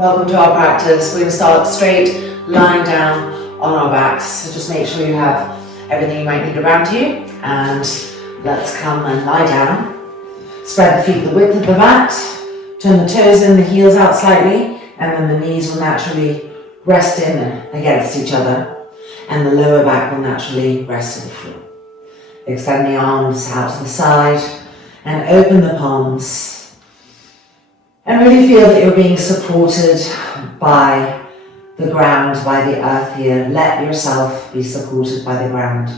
Welcome to our practice. We're going to start straight, lying down on our backs. So just make sure you have everything you might need around you. And let's come and lie down. Spread the feet the width of the mat. Turn the toes in, the heels out slightly. And then the knees will naturally rest in against each other. And the lower back will naturally rest to the floor. Extend the arms out to the side and open the palms. And really feel that you're being supported by the ground, by the earth here. Let yourself be supported by the ground.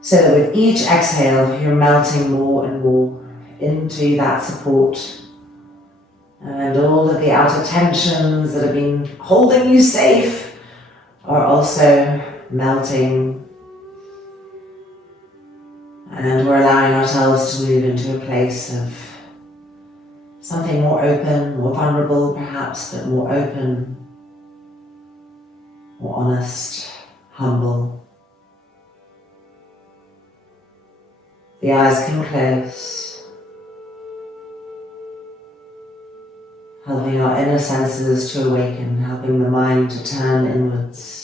So that with each exhale, you're melting more and more into that support. And all of the outer tensions that have been holding you safe are also melting. And we're allowing ourselves to move into a place of something more open, more vulnerable perhaps, but more open, more honest, humble. The eyes can close, helping our inner senses to awaken, helping the mind to turn inwards.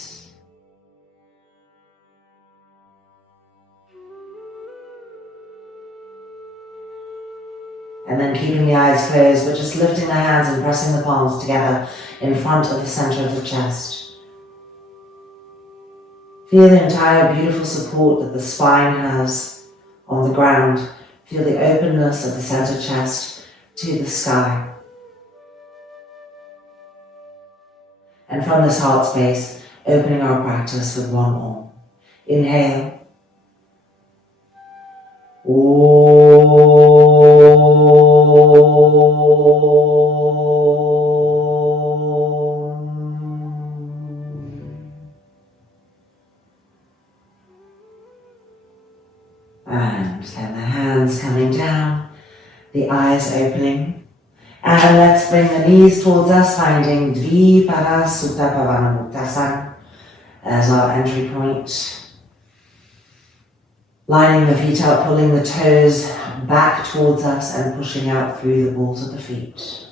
And then keeping the eyes closed, but just lifting the hands and pressing the palms together in front of the center of the chest. Feel the entire beautiful support that the spine has on the ground. Feel the openness of the center chest to the sky. And from this heart space, opening our practice with one Om. Inhale. And then the hands coming down, the eyes opening. And let's bring the knees towards us, finding Padangusthasana as our entry point. Lining the feet up, pulling the toes back towards us and pushing out through the balls of the feet.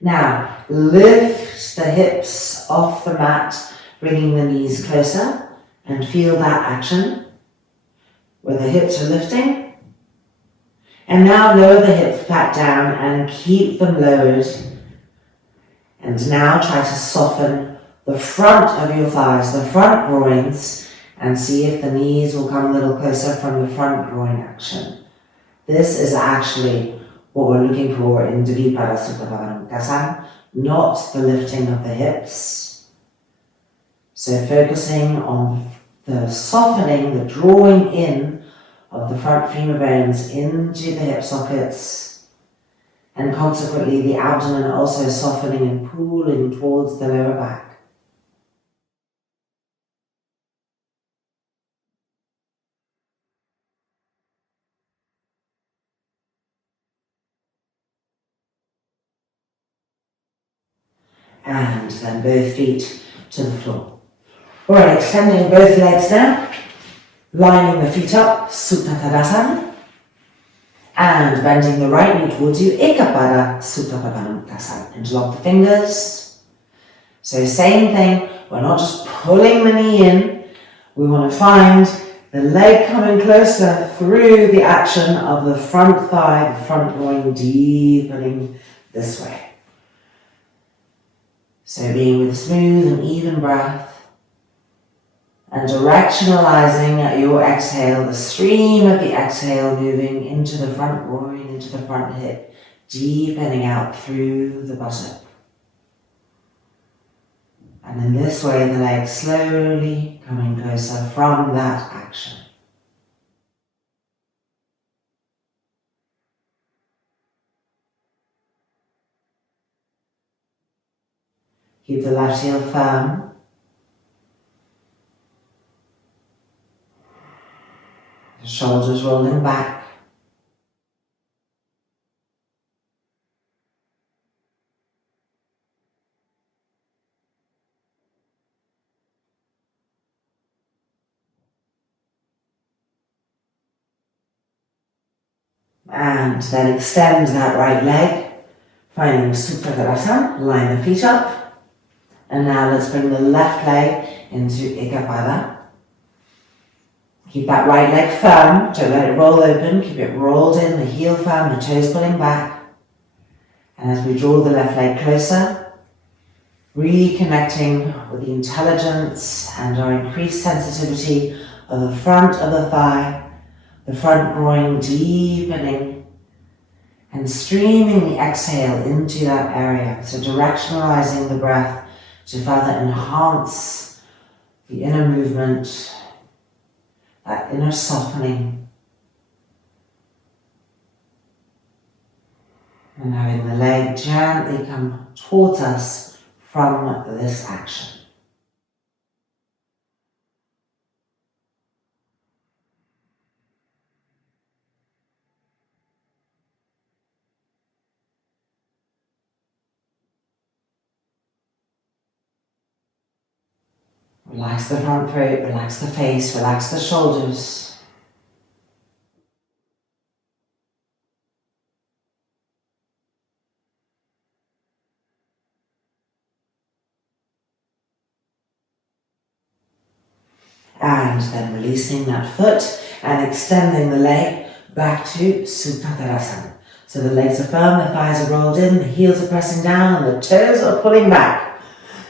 Now, lift the hips off the mat, bringing the knees closer, and feel that action where the hips are lifting. And now lower the hips back down and keep them lowered. And now try to soften the front of your thighs, the front groins, and see if the knees will come a little closer from the front groin action. This is actually what we're looking for in Padangusthasana, not the lifting of the hips. So focusing on the softening, the drawing in of the front femur bones into the hip sockets, and consequently the abdomen also softening and pulling towards the lower back. And then both feet to the floor. Alright, extending both legs now, lining the feet up, Supta, and bending the right knee towards you, Padangusthasana. Interlock the fingers. So same thing, we're not just pulling the knee in, we want to find the leg coming closer through the action of the front thigh, the front groin deepening this way. So being with a smooth and even breath and directionalizing your exhale, the stream of the exhale moving into the front groin, into the front hip, deepening out through the buttock. And in this way, the leg slowly coming closer from that action. Keep the left heel firm. The shoulders rolling back. And then extend that right leg, finding Supta, line the feet up. And now let's bring the left leg into Ekapada. Keep that right leg firm, don't let it roll open, keep it rolled in, the heel firm, the toes pulling back. And as we draw the left leg closer, reconnecting with the intelligence and our increased sensitivity of the front of the thigh, the front groin deepening and streaming the exhale into that area. So directionalizing the breath to further enhance the inner movement, that inner softening. And having the leg gently come towards us from this action. Relax the front throat, relax the face, relax the shoulders. And then releasing that foot and extending the leg back to Supta. So the legs are firm, the thighs are rolled in, the heels are pressing down and the toes are pulling back.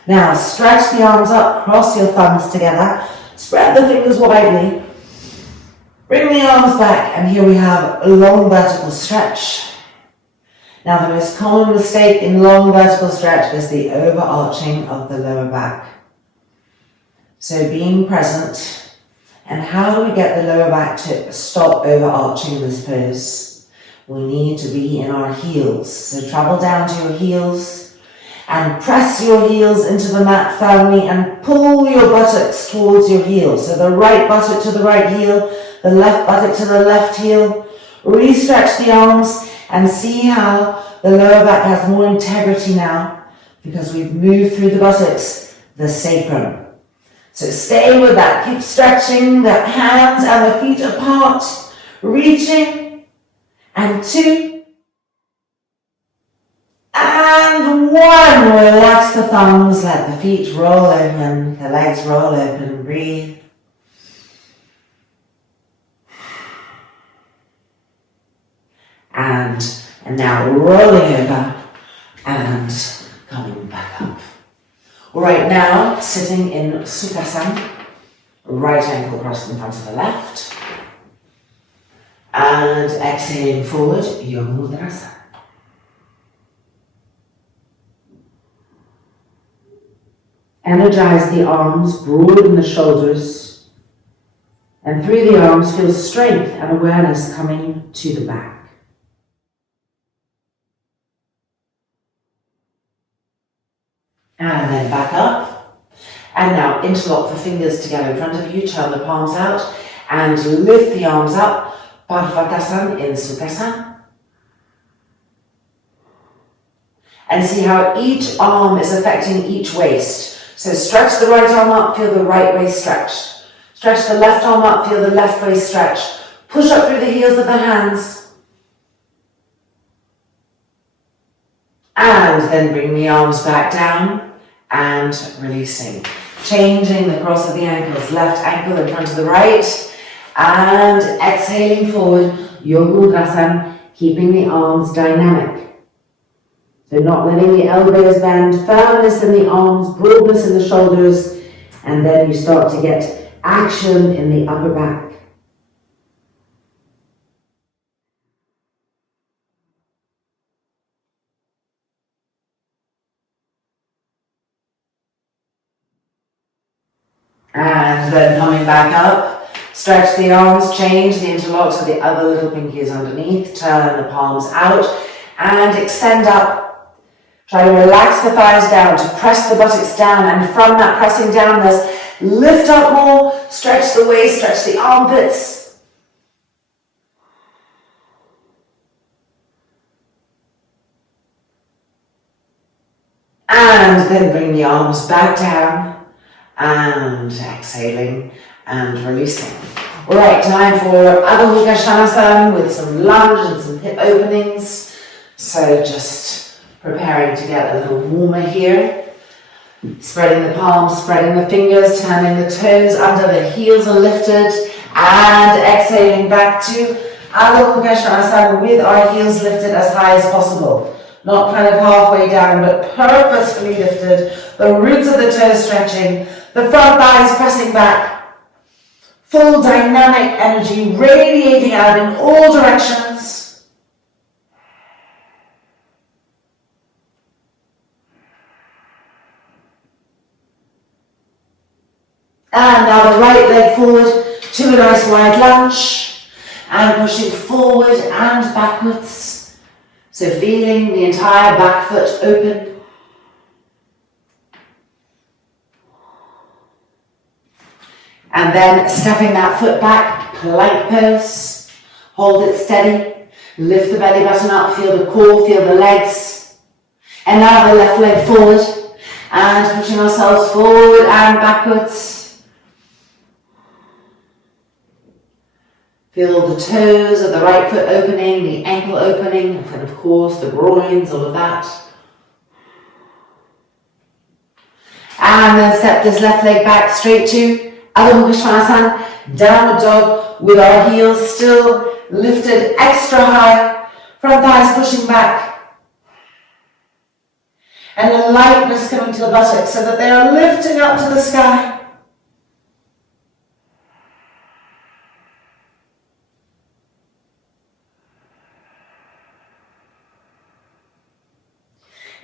Now stretch the arms up, cross your thumbs together, spread the fingers widely, bring the arms back, and here we have a long vertical stretch. Now the most common mistake in long vertical stretch is the overarching of the lower back. So being present, and how do we get the lower back to stop overarching in this pose? We need to be in our heels. So travel down to your heels and press your heels into the mat firmly and pull your buttocks towards your heels. So the right buttock to the right heel, the left buttock to the left heel. Re-stretch the arms and see how the lower back has more integrity now because we've moved through the buttocks, the sacrum. So stay with that, keep stretching the hands and the feet apart, reaching, and 2, and 1. Relax the thumbs, let the feet roll open, the legs roll open, breathe. And now rolling over and coming back up. Right now, sitting in Sukhasana, right ankle crossed in front of the left, and exhaling forward, Yoga Mudrasana. Energize the arms, broaden the shoulders, and through the arms feel strength and awareness coming to the back. And then back up. And now interlock the fingers together in front of you, turn the palms out, and lift the arms up, Padangusthasana in Sukhasana. And see how each arm is affecting each waist. So stretch the right arm up, feel the right waist stretched. Stretch the left arm up, feel the left waist stretched. Push up through the heels of the hands. And then bring the arms back down and releasing. Changing the cross of the ankles, left ankle in front of the right. And exhaling forward, Yoga Mudrasana, keeping the arms dynamic. So not letting the elbows bend, firmness in the arms, broadness in the shoulders, and then you start to get action in the upper back. And then coming back up, stretch the arms, change the interlocks with the other little pinkies underneath, turn the palms out, and extend up. Try to relax the thighs down, to press the buttocks down, and from that pressing downwards, lift up more, stretch the waist, stretch the armpits. And then bring the arms back down, and exhaling and releasing. Right, time for Padangusthasana with some lunge and some hip openings. So just preparing to get a little warmer here. Spreading the palms, spreading the fingers, turning the toes under, the heels are lifted, and exhaling back to Padangusthasana with our heels lifted as high as possible. Not kind of halfway down, but purposefully lifted. The roots of the toes stretching, the front thighs pressing back. Full dynamic energy radiating out in all directions. And now the right leg forward to a nice wide lunge. And pushing forward and backwards. So feeling the entire back foot open. And then stepping that foot back, plank pose. Hold it steady. Lift the belly button up, feel the core, feel the legs. And now the left leg forward. And pushing ourselves forward and backwards. Feel the toes of the right foot opening, the ankle opening, and of course the groins, all of that. And then step this left leg back straight to Padangusthasana, downward dog with our heels still lifted extra high, front thighs pushing back. And a lightness coming to the buttocks so that they are lifting up to the sky.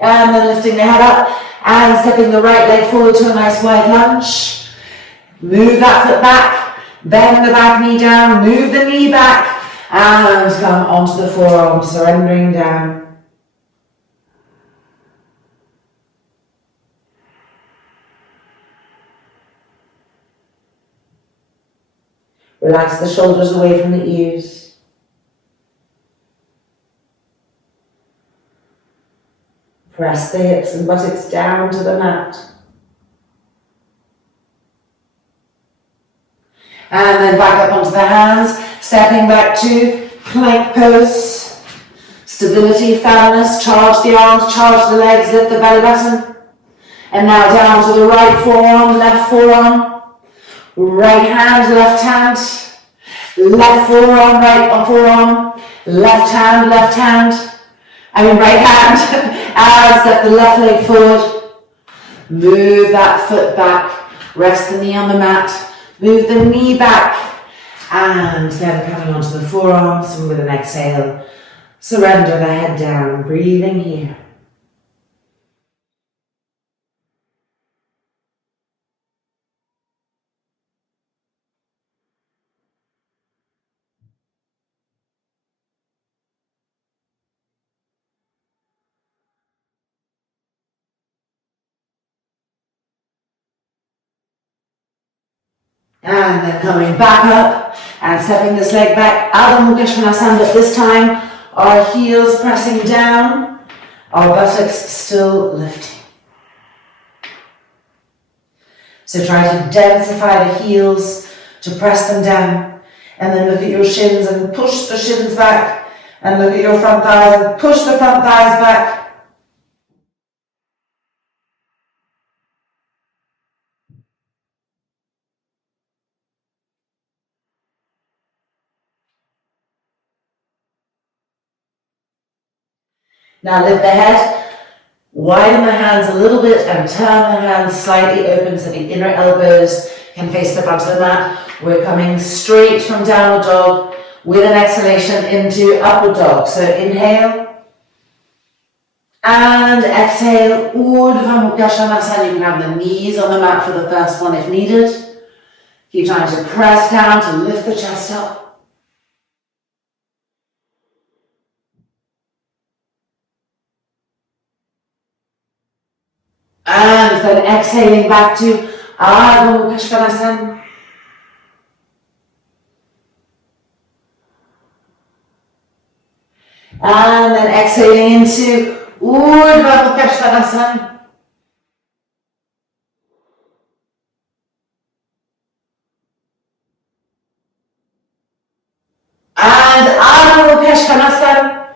And then lifting the head up and stepping the right leg forward to a nice wide lunge. Move that foot back, bend the back knee down, move the knee back, and come onto the forearm, surrendering down. Relax the shoulders away from the ears. Press the hips and buttocks down to the mat. And then back up onto the hands, stepping back to plank pose. Stability, firmness, charge the arms, charge the legs, lift the belly button. And now down to the right forearm, left forearm. Right hand, left hand. Left forearm, right forearm. Left hand, left hand. Right hand. And step the left leg forward. Move that foot back. Rest the knee on the mat. Move the knee back, and then coming onto the forearms, and with an exhale, surrender the head down, breathing here. And then coming back up and stepping this leg back, Padangusthasana, but this time our heels pressing down, our buttocks still lifting. So try to densify the heels, to press them down, and then look at your shins and push the shins back, and look at your front thighs and push the front thighs back. Now lift the head, widen the hands a little bit and turn the hands slightly open so the inner elbows can face the front of the mat. We're coming straight from downward dog with an exhalation into upward dog. So inhale and exhale. Padangusthasana. You can have the knees on the mat for the first one if needed. Keep trying to press down to lift the chest up. And then exhaling back to Padangusthasana. And then exhaling into Padangusthasana. Shanasana.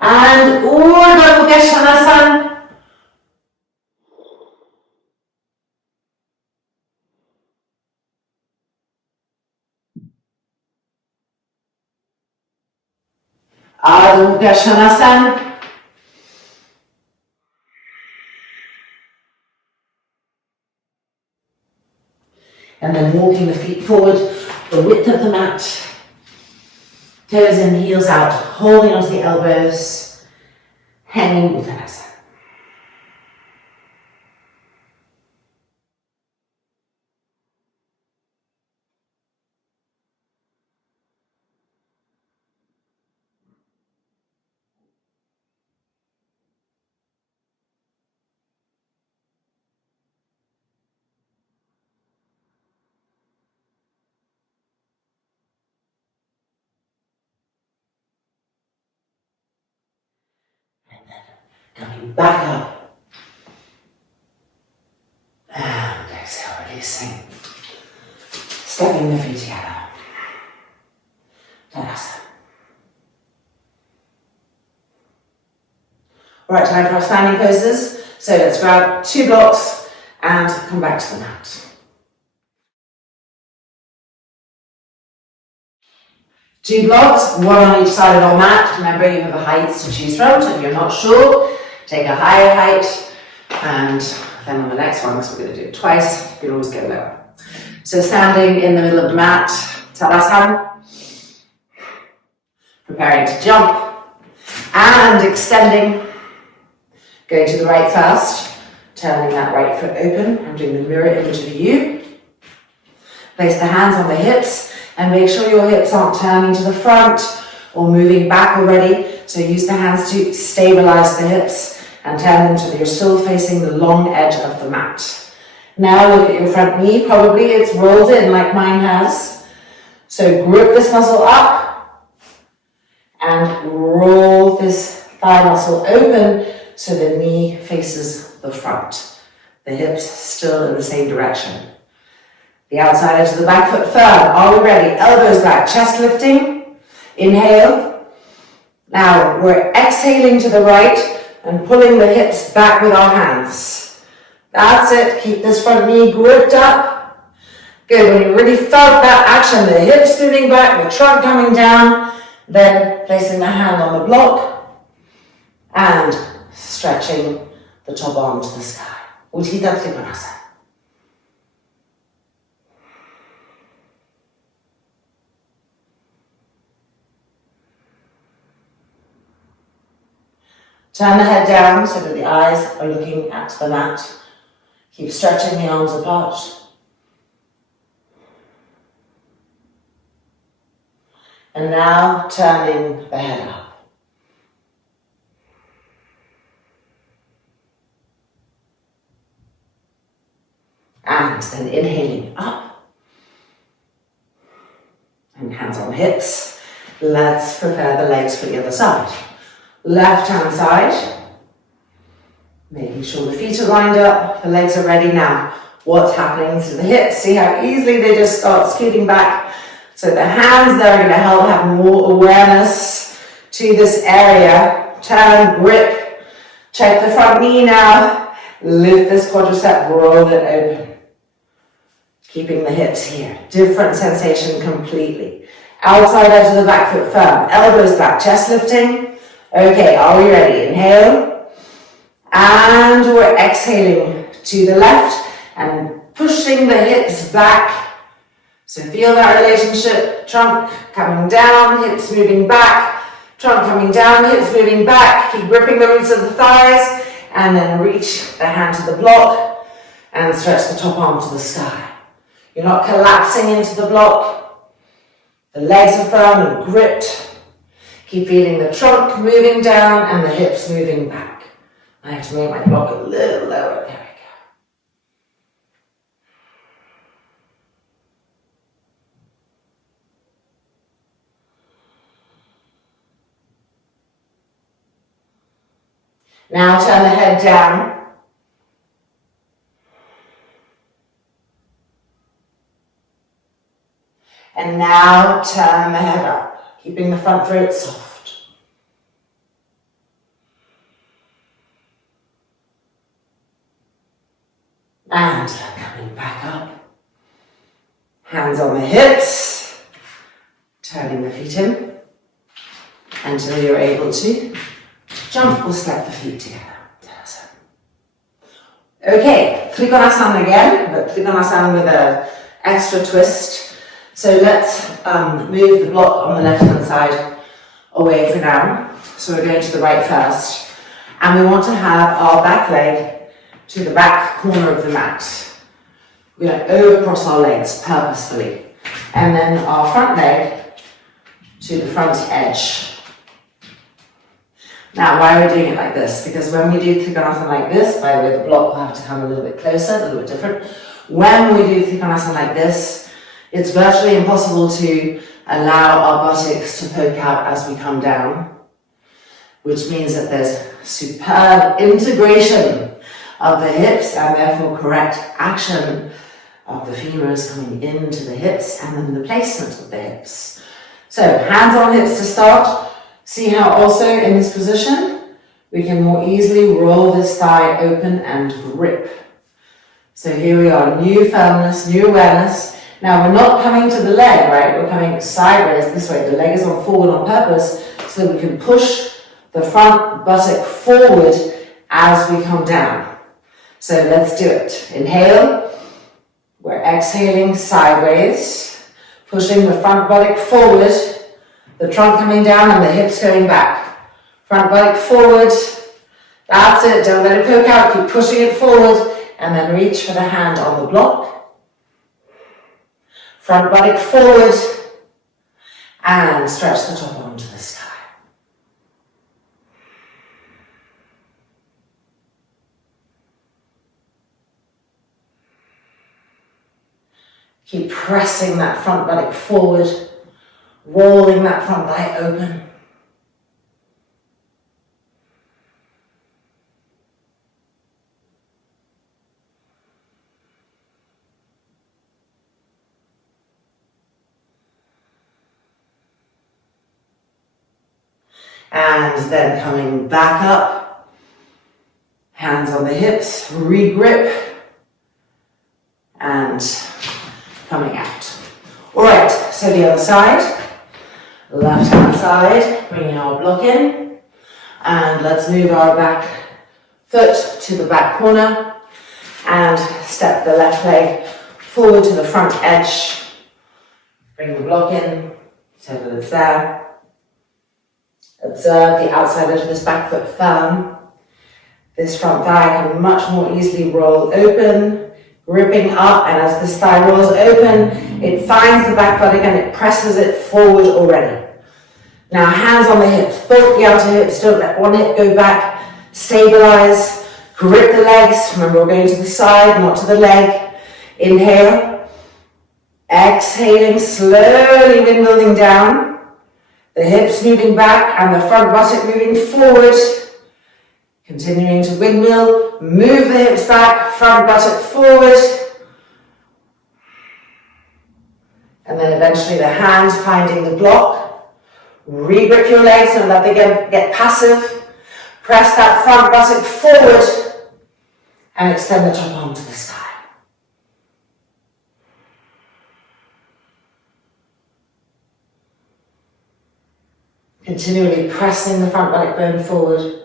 And Urdhva Mukha Shanasana. Adho Mukha Shanasana. And then walking the feet forward, the width of the mat. Toes in, heels out, holding onto the elbows, hanging with the nose. Coming back up. And exhale, releasing. Stepping the feet together. Padangusthasana. Alright, time for our standing poses. So let's grab 2 blocks and come back to the mat. Two blocks, one on each side of our mat. Remember, you have a height to choose from, so if you're not sure, take a higher height. And then on the next one, so we're going to do it twice, you can always go lower. So standing in the middle of the mat, Savasana. Preparing to jump. And extending. Going to the right first. Turning that right foot open and doing the mirror image of you. Place the hands on the hips. And make sure your hips aren't turning to the front or moving back already. So use the hands to stabilize the hips and turn them so that you're still facing the long edge of the mat. Now look at your front knee. Probably it's rolled in like mine has. So grip this muscle up and roll this thigh muscle open so the knee faces the front. The hips still in the same direction. The outside edge of the back foot firm. Are we ready? Elbows back, chest lifting. Inhale. Now we're exhaling to the right and pulling the hips back with our hands. That's it. Keep this front knee gripped up. Good. When you really felt that action, the hips moving back, the trunk coming down, then placing the hand on the block and stretching the top arm to the sky. Uttita Trikonasana. Turn the head down so that the eyes are looking at the mat. Keep stretching the arms apart. And now turning the head up. And then inhaling up. And hands on hips. Let's prepare the legs for the other side. Left hand side, making sure the feet are lined up, the legs are ready now. What's happening to the hips? See how easily they just start scooting back. So the hands there are going to help have more awareness to this area. Turn, grip, check the front knee now. Lift this quadricep, roll it open. Keeping the hips here. Different sensation completely. Outside edge of the back foot firm, elbows back, chest lifting. Okay, are we ready? Inhale, and we're exhaling to the left and pushing the hips back. So feel that relationship, trunk coming down, hips moving back, trunk coming down, hips moving back. Keep gripping the roots of the thighs and then reach the hand to the block and stretch the top arm to the sky. You're not collapsing into the block. The legs are firm and gripped. Keep feeling the trunk moving down and the hips moving back. I have to make my block a little lower. There we go. Now turn the head down. And now turn the head up, keeping the front throat soft. And coming back up. Hands on the hips, turning the feet in until you're able to jump or step the feet together. Okay, Trikonasana again, but Trikonasana with an extra twist. So let's move the block on the left-hand side away for now. So we're going to the right first. And we want to have our back leg to the back corner of the mat. We're going to overcross our legs purposefully. And then our front leg to the front edge. Now, why are we doing it like this? Because when we do Trikonasana like this, by the way, the block will have to come a little bit closer, a little bit different. When we do Trikonasana like this, it's virtually impossible to allow our buttocks to poke out as we come down, which means that there's superb integration of the hips and therefore correct action of the femurs coming into the hips and then the placement of the hips. So, hands on hips to start. See how also in this position, we can more easily roll this thigh open and grip. So here we are, new firmness, new awareness. Now we're not coming to the leg, right? We're coming sideways this way. The leg is on forward on purpose so that we can push the front buttock forward as we come down. So let's do it. Inhale. We're exhaling sideways, pushing the front buttock forward. The trunk coming down and the hips going back. Front buttock forward. That's it. Don't let it poke out. Keep pushing it forward. And then reach for the hand on the block. Front buttock forward. And stretch the top arm to the sky. Keep pressing that front buttock forward. Rolling that front thigh open. And then coming back up, hands on the hips, re-grip, and coming out. All right, so the other side. Left hand side, bringing our block in, and let's move our back foot to the back corner and step the left leg forward to the front edge. Bring the block in so that it's there. Observe the outside edge of this back foot firm. This front thigh can much more easily roll open, gripping up, and as this thigh rolls open, it finds the back buttock and it presses it forward already. Now hands on the hips, both the outer hips, don't let one hip go back, stabilize, grip the legs, remember we're going to the side, not to the leg. Inhale, exhaling, slowly windmilling down, the hips moving back and the front buttock moving forward. Continuing to windmill, move the hips back, front buttock forward. And then eventually the hands finding the block. Re-grip your legs, don't let them get passive. Press that front buttock forward and extend the top arm to the sky. Continually pressing the front buttock bone forward.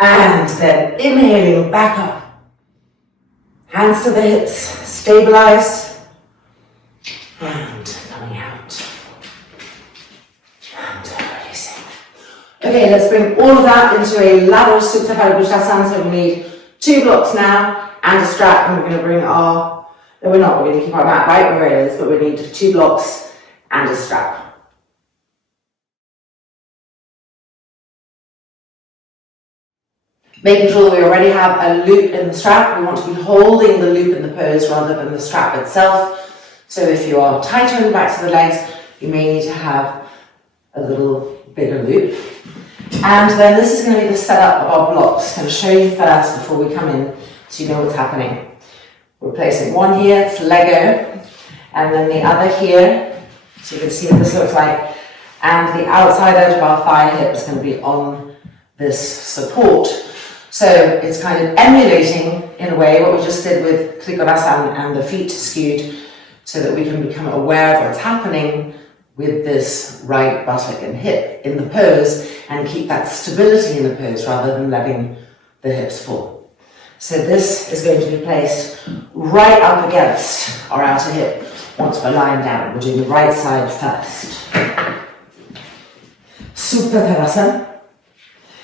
And then inhaling back up. Hands to the hips, stabilize. And coming out. And releasing. Okay, let's bring all of that into a Lateral Supta Padangusthasana. So we need 2 blocks now and a strap. And we're going to bring our, no we're not, we're going to keep our mat right where it is, but we need 2 blocks and a strap. Making sure that we already have a loop in the strap. We want to be holding the loop in the pose rather than the strap itself. So if you are tighter in the backs of the legs, you may need to have a little bigger loop. And then this is going to be the setup of our blocks. I'm going to show you first before we come in so you know what's happening. We're placing one here, it's Lego, and then the other here, so you can see what this looks like. And the outside edge of our thigh hip is going to be on this support. So it's kind of emulating, in a way, what we just did with Trikonasana and the feet skewed, so that we can become aware of what's happening with this right buttock and hip in the pose and keep that stability in the pose rather than letting the hips fall. So this is going to be placed right up against our outer hip once we're lying down. We're doing the right side first. Supta,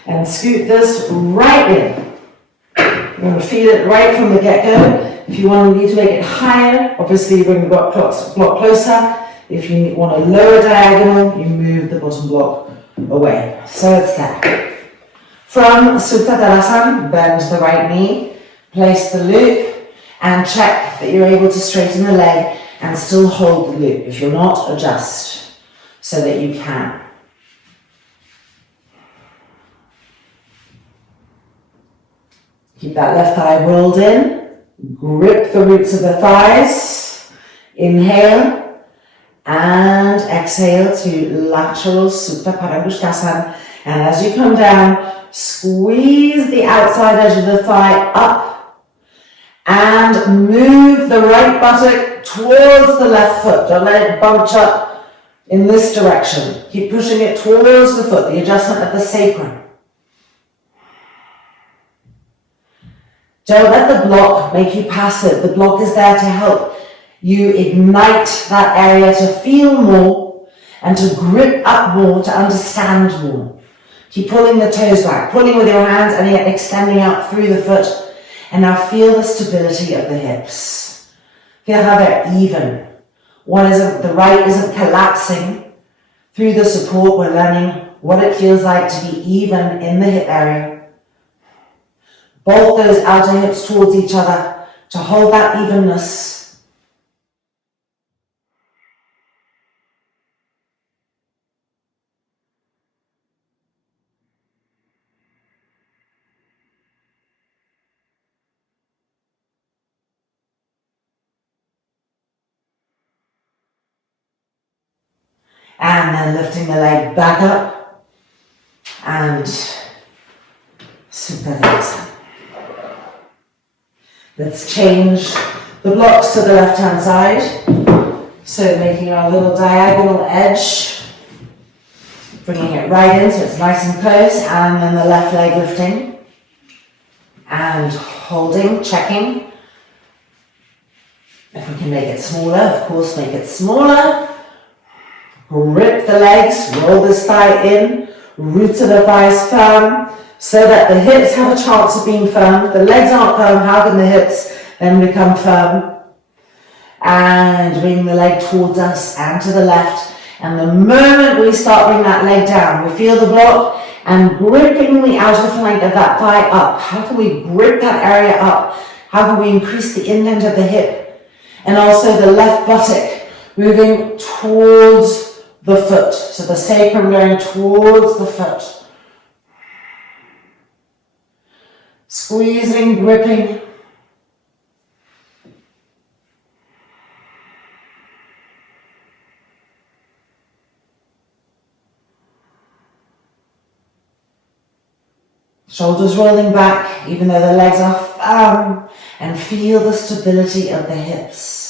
and scoot this right in. You're going to feel it right from the get-go. If you need to make it higher, obviously you bring the block closer. If you want a lower diagonal, you move the bottom block away. So it's there. From Supta, bend the right knee, place the loop, and check that you're able to straighten the leg and still hold the loop. If you're not, adjust so that you can. Keep that left thigh rolled in. Grip the roots of the thighs. Inhale and exhale to lateral Supta Padangusthasana. And as you come down, squeeze the outside edge of the thigh up and move the right buttock towards the left foot. Don't let it bunch up in this direction. Keep pushing it towards the foot, the adjustment at the sacrum. Don't let the block make you passive. The block is there to help you ignite that area to feel more and to grip up more, to understand more. Keep pulling the toes back, pulling with your hands and yet extending out through the foot. And now feel the stability of the hips. Feel how they're even. The right isn't collapsing. Through the support, we're learning what it feels like to be even in the hip area. Both those outer hips towards each other to hold that evenness. And then lifting the leg back up and Supta. Let's change the blocks to the left-hand side. So making our little diagonal edge, bringing it right in so it's nice and close, and then the left leg lifting and holding, checking. If we can make it smaller, of course, make it smaller. Grip the legs, roll this thigh in, roots of the thighs firm, so that the hips have a chance of being firm. If the legs aren't firm, how can the hips then become firm? And bring the leg towards us and to the left. And the moment we start bringing that leg down, we feel the block and gripping the outer flank of that thigh up. How can we grip that area up? How can we increase the indent of the hip? And also the left buttock moving towards the foot. So the sacrum going towards the foot. Squeezing, gripping. Shoulders rolling back, even though the legs are firm, and feel the stability of the hips.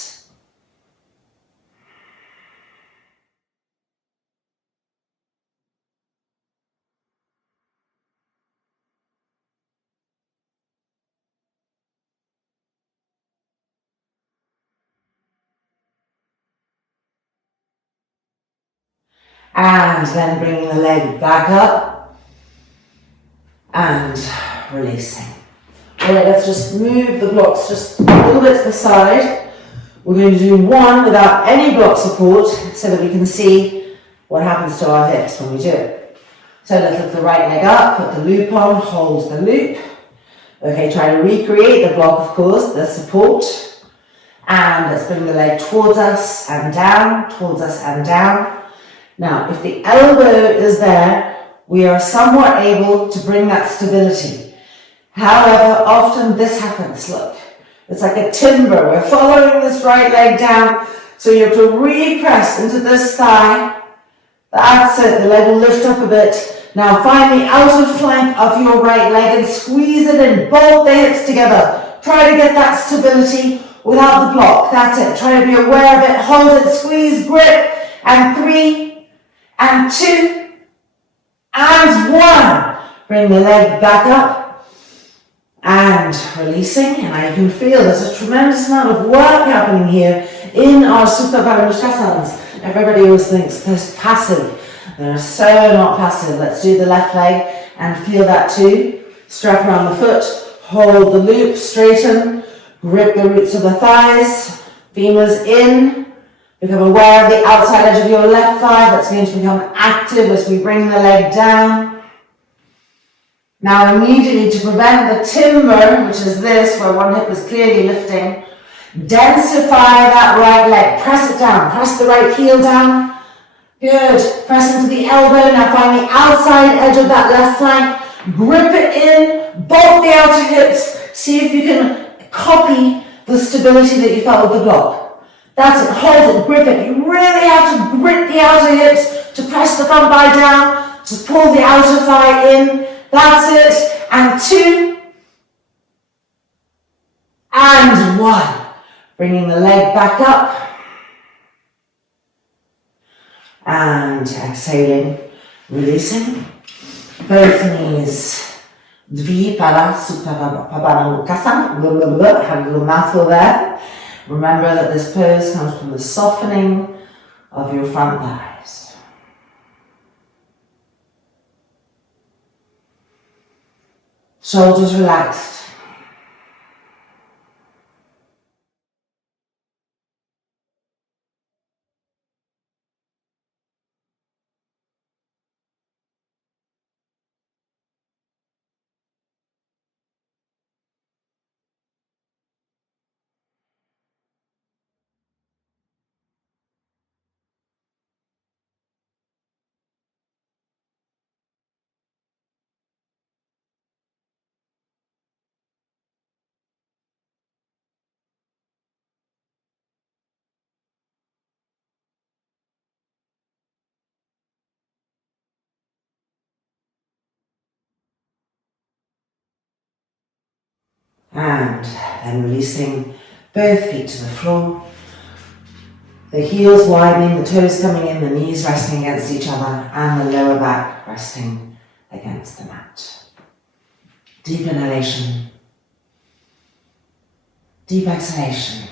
And then bringing the leg back up and releasing. Alright, let's just move the blocks just a little bit to the side. We're going to do one without any block support so that we can see what happens to our hips when we do it. So let's lift the right leg up, put the loop on, hold the loop. Okay, try to recreate the block, of course, the support. And let's bring the leg towards us and down, towards us and down. Now, if the elbow is there, we are somewhat able to bring that stability. However, often this happens, look. It's like a timber. We're following this right leg down, so you have to re-press into this thigh. That's it, the leg will lift up a bit. Now find the outer flank of your right leg and squeeze it in, both the hips together. Try to get that stability without the block. That's it. Try to be aware of it. Hold it, squeeze, grip. And 3, and 2, and 1. Bring the leg back up and releasing. And now you can feel there's a tremendous amount of work happening here in our Supta Padangusthasana. Everybody always thinks this passive. They're so not passive. Let's do the left leg and feel that too. Strap around the foot, hold the loop, straighten, grip the roots of the thighs, femurs in. Become aware of the outside edge of your left thigh. That's going to become active as we bring the leg down. Now immediately, to prevent the timber, which is this, where one hip is clearly lifting, densify that right leg. Press it down. Press the right heel down. Good. Press into the elbow. Now find the outside edge of that left flank. Grip it in. Both the outer hips. See if you can copy the stability that you felt with the block. That's it. Hold it. Grip it. You really have to grip the outer hips to press the front thigh down, to pull the outer thigh in. That's it. And 2. And 1. Bringing the leg back up. And exhaling, releasing. Both knees. Dvipada Supta Padangusthasana. Have a little mouthful there. Remember that this pose comes from the softening of your front thighs. Shoulders relaxed. And then releasing both feet to the floor. The heels widening, the toes coming in, the knees resting against each other, and the lower back resting against the mat. Deep inhalation. Deep exhalation.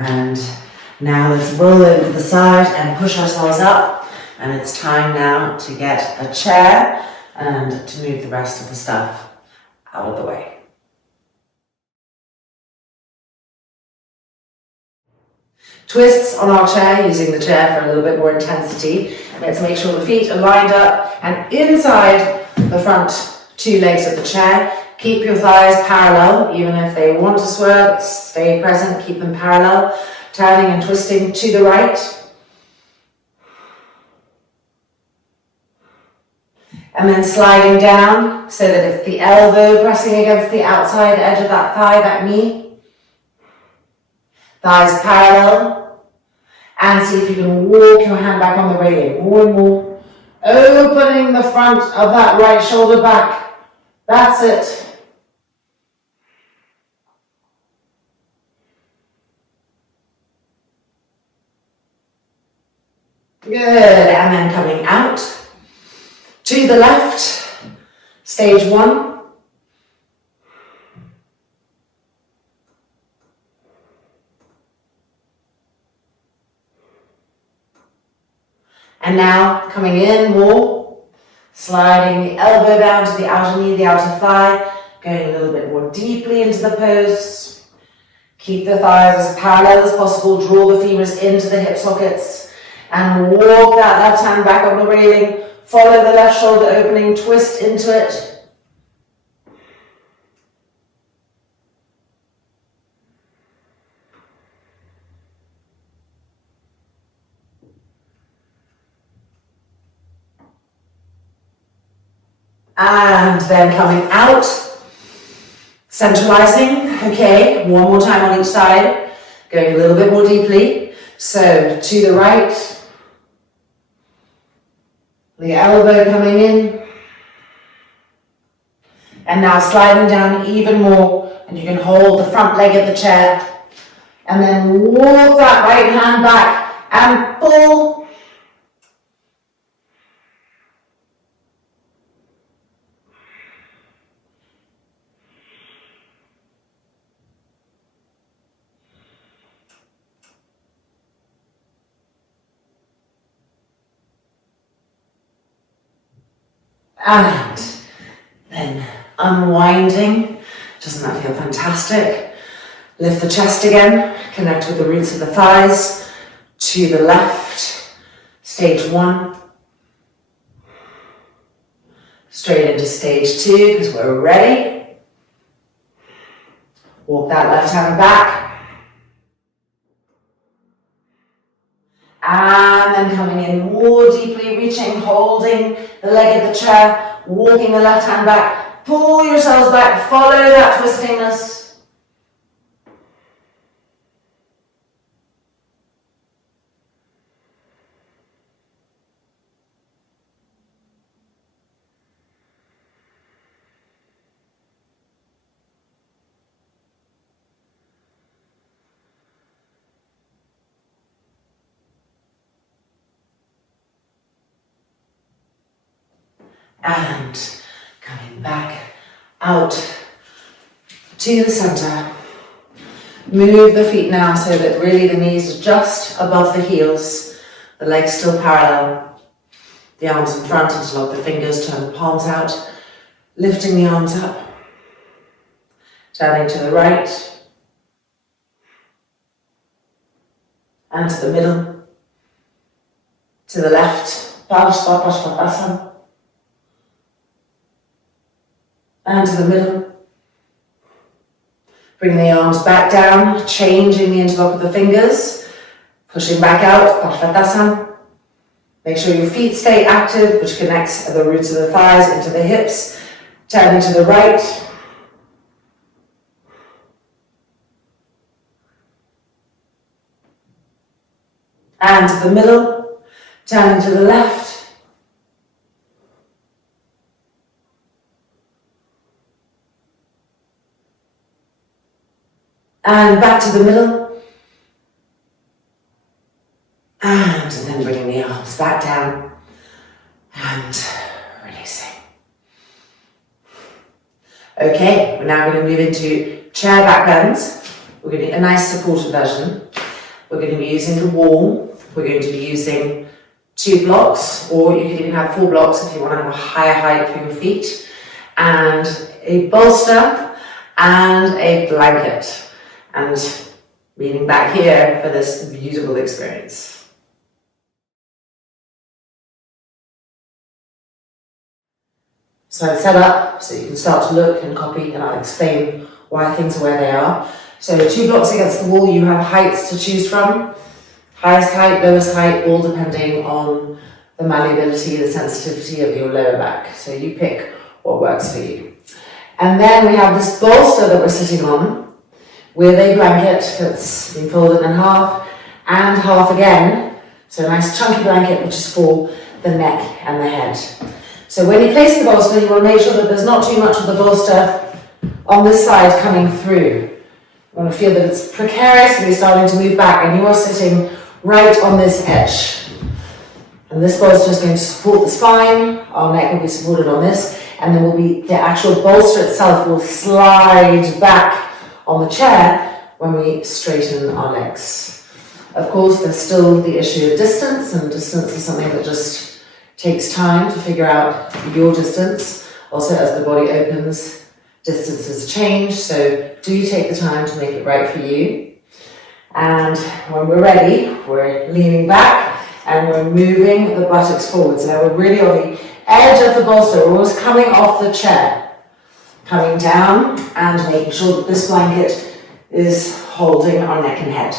And now let's roll over to the side and push ourselves up. And it's time now to get a chair and to move the rest of the stuff out of the way. Twists on our chair, using the chair for a little bit more intensity. Let's make sure the feet are lined up and inside the front 2 legs of the chair. Keep your thighs parallel, even if they want to swerve, stay present, keep them parallel. Turning and twisting to the right. And then sliding down so that it's the elbow pressing against the outside edge of that thigh, that knee. Thighs parallel. And see if you can walk your hand back on the railing more and more. Opening the front of that right shoulder back. That's it. Good, and then coming out to the left, stage 1. And now coming in more, sliding the elbow down to the outer knee, the outer thigh, going a little bit more deeply into the pose. Keep the thighs as parallel as possible. Draw the femurs into the hip sockets. And walk that left hand back on the railing. Follow the left shoulder opening. Twist into it. And then coming out, centralizing. Okay, one more time on each side, going a little bit more deeply. So to the right, the elbow coming in, and now sliding down even more, and you can hold the front leg of the chair, and then walk that right hand back and pull. And then unwinding. Doesn't that feel fantastic? Lift the chest again, connect with the roots of the thighs. To the left, stage 1. Straight into stage 2 because we're ready. Walk that left hand back. And then coming in more deeply, reaching, holding the leg of the chair, walking the left hand back, pull yourselves back, follow that twistingness. And coming back out to the center. Move the feet now so that really the knees are just above the heels, the legs still parallel. The arms in front, interlock the fingers, turn the palms out, lifting the arms up. Turning to the right and to the middle, to the left, Padangusthasana. And to the middle. Bring the arms back down, changing the interlock of the fingers, pushing back out, Padangusthasana. Make sure your feet stay active, which connects the roots of the thighs into the hips. Turning to the right. And to the middle. Turning to the left. And back to the middle. And then bringing the arms back down and releasing. Okay, we're now going to move into chair back bends. We're going to a nice supported version. We're going to be using the wall. We're going to be using 2 blocks, or you can even have 4 blocks if you want to have a higher height for your feet, and a bolster and a blanket. And leaning back here for this beautiful experience. So I've set up so you can start to look and copy, and I'll explain why things are where they are. So 2 blocks against the wall, you have heights to choose from. Highest height, lowest height, all depending on the malleability, the sensitivity of your lower back. So you pick what works for you. And then we have this bolster that we're sitting on, with a blanket that's been folded in half and half again. So a nice chunky blanket which is for the neck and the head. So when you place the bolster, you want to make sure that there's not too much of the bolster on this side coming through. You want to feel that it's precariously starting to move back, and you are sitting right on this edge. And this bolster is going to support the spine, our neck will be supported on this, and then will be the actual bolster itself will slide back on the chair when we straighten our legs. Of course, there's still the issue of distance, and distance is something that just takes time to figure out your distance. Also, as the body opens, Distances change, so do take the time to make it right for you. And when we're ready, we're leaning back and we're moving the buttocks forward. So now we're really on the edge of the bolster. We're almost coming off the chair. Coming down and making sure that this blanket is holding our neck and head.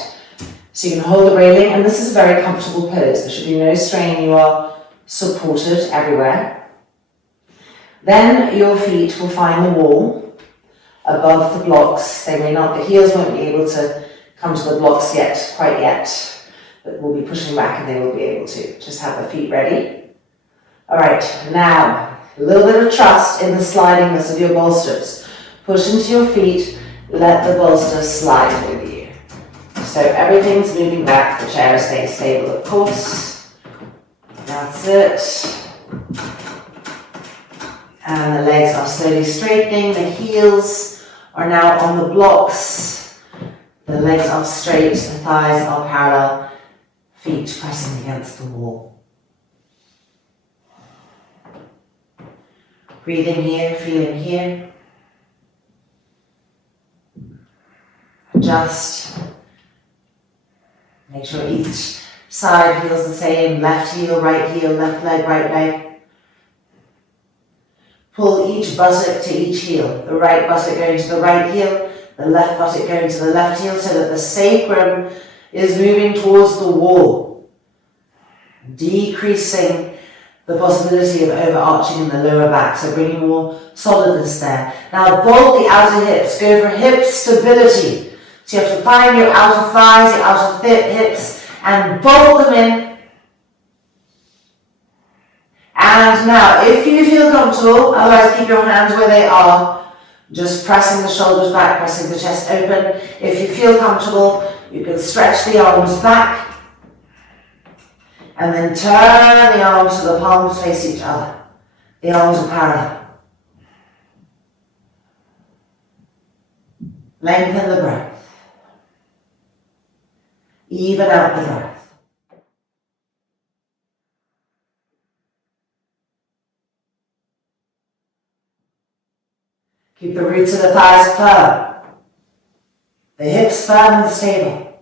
So you can hold the railing, and this is a very comfortable pose. There should be no strain. You are supported everywhere. Then your feet will find the wall above the blocks. They may not, the heels won't be able to come to the blocks yet, quite yet, but we'll be pushing back and they will be able to. Just have the feet ready. All right, now a little bit of trust in the slidingness of your bolsters. Push into your feet, let the bolster slide with you. So everything's moving back, the chair is staying stable, of course. That's it. And the legs are slowly straightening, the heels are now on the blocks. The legs are straight, the thighs are parallel, feet pressing against the wall. Breathing here, feeling here. Adjust. Make sure each side feels the same. Left heel, left leg, right leg. Pull each buttock to each heel. The right buttock going to the right heel, the left buttock going to the left heel, so that the sacrum is moving towards the wall, decreasing the possibility of overarching in the lower back, so bringing more solidness there. Now bolt the outer hips, go for hip stability. So you have to find your outer thighs, your outer hips, and bolt them in. And now, if you feel comfortable, otherwise keep your hands where they are, just pressing the shoulders back, pressing the chest open. If you feel comfortable, you can stretch the arms back, and then turn the arms so the palms face each other. The arms are parallel. Lengthen the breath. Even out the breath. Keep the roots of the thighs firm. The hips firm and stable.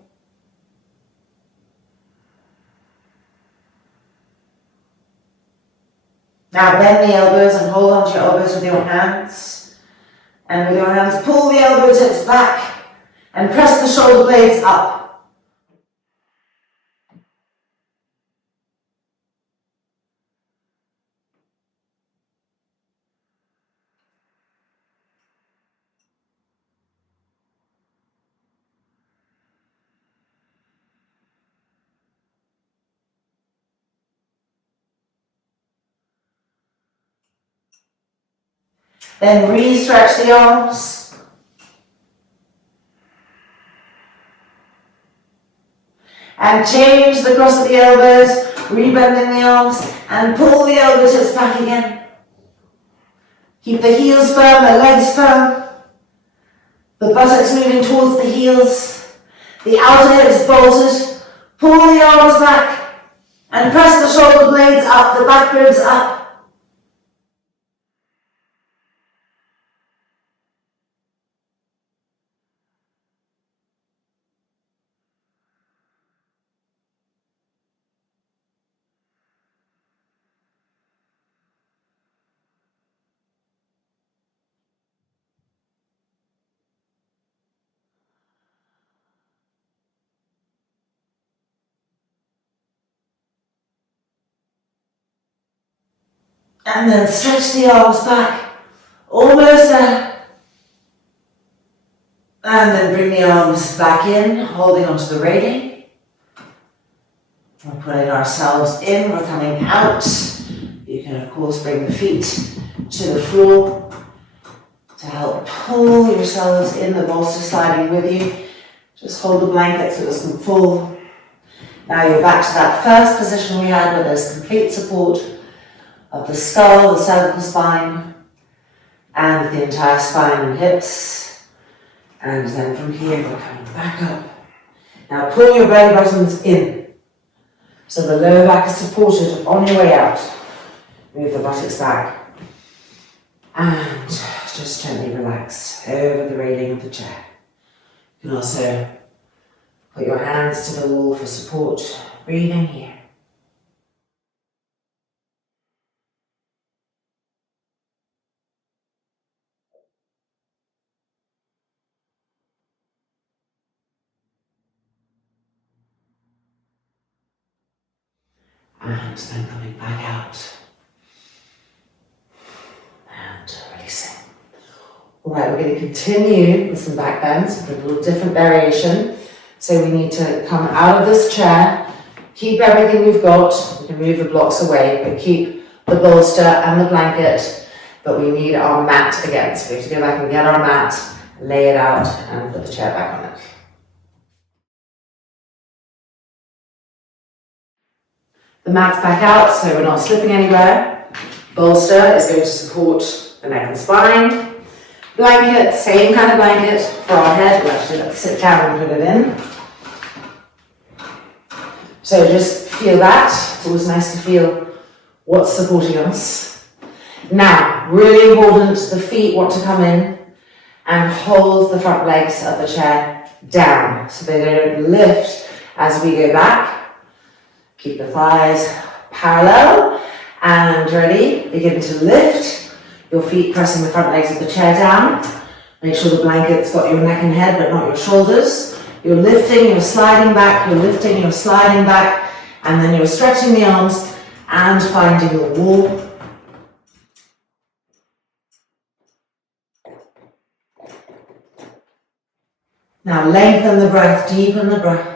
Now bend the elbows and hold onto your elbows with your hands. And with your hands, pull the elbow tips back and press the shoulder blades up. Then re-stretch the arms. And change the cross of the elbows, re-bending the arms, and pull the elbow tips back again. Keep the heels firm, the legs firm. The buttocks moving towards the heels. The outer hips bolted. Pull the arms back, and press the shoulder blades up, the back ribs up. And then stretch the arms back, almost there. And then bring the arms back in, holding onto the railing. We're putting ourselves in, we're coming out. You can of course bring the feet to the floor to help pull yourselves in, the bolster sliding with you. Just hold the blanket so it doesn't fall. Now you're back to that first position we had where there's complete support of the skull, the cervical spine, and the entire spine and hips. And then from here we're coming back up. Now pull your belly buttons in, so the lower back is supported on your way out. Move the buttocks back. And just gently relax over the railing of the chair. You can also put your hands to the wall for support, breathing here. And then coming back out. And releasing. Alright, we're going to continue with some back bends, with a little different variation. So we need to come out of this chair, keep everything we've got, we can move the blocks away, but keep the bolster and the blanket, but we need our mat again. So we have to go back and get our mat, lay it out, and put the chair back on it. The mat's back out, so we're not slipping anywhere. Bolster is going to support the neck and spine. Blanket, same kind of blanket for our head. We'll actually let's sit down and put it in. So just feel that. It's always nice to feel what's supporting us. Now, really important, the feet want to come in and hold the front legs of the chair down so they don't lift as we go back. Keep the thighs parallel and ready. Begin to lift. Your feet pressing the front legs of the chair down. Make sure the blanket's got your neck and head but not your shoulders. You're lifting, you're sliding back, you're lifting, you're sliding back, and then you're stretching the arms and finding your wall. Now lengthen the breath, deepen the breath.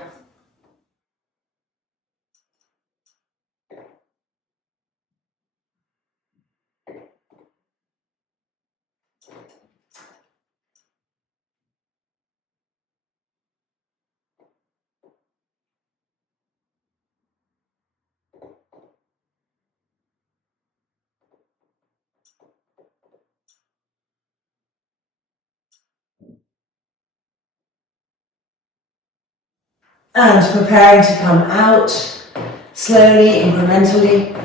And preparing to come out slowly, incrementally.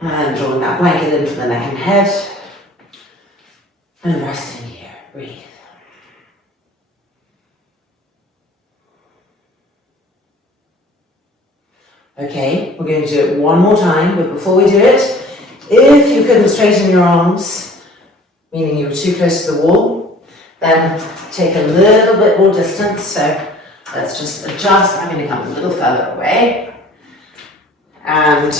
And drawing that blanket into the neck and head. And resting here. Breathe. Okay, we're going to do it one more time, but before we do it, if you couldn't straighten your arms, meaning you were too close to the wall, then take a little bit more distance. So let's just adjust. I'm going to come a little further away. And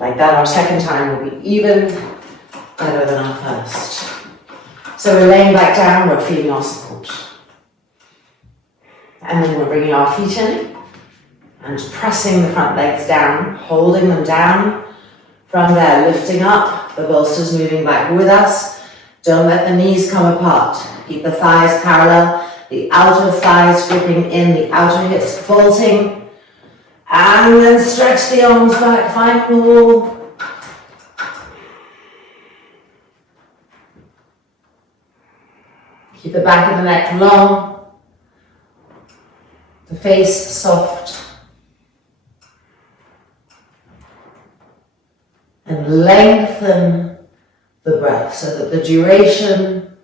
like that, our second time will be even better than our first. So we're laying back down, we're feeling our support. And then we're bringing our feet in and pressing the front legs down, holding them down. From there, lifting up, the bolster's moving back with us. Don't let the knees come apart. Keep the thighs parallel, the outer thighs gripping in, the outer hips vaulting. And then stretch the arms back, find the wall. Keep the back of the neck long, the face soft. And lengthen the breath so that the duration,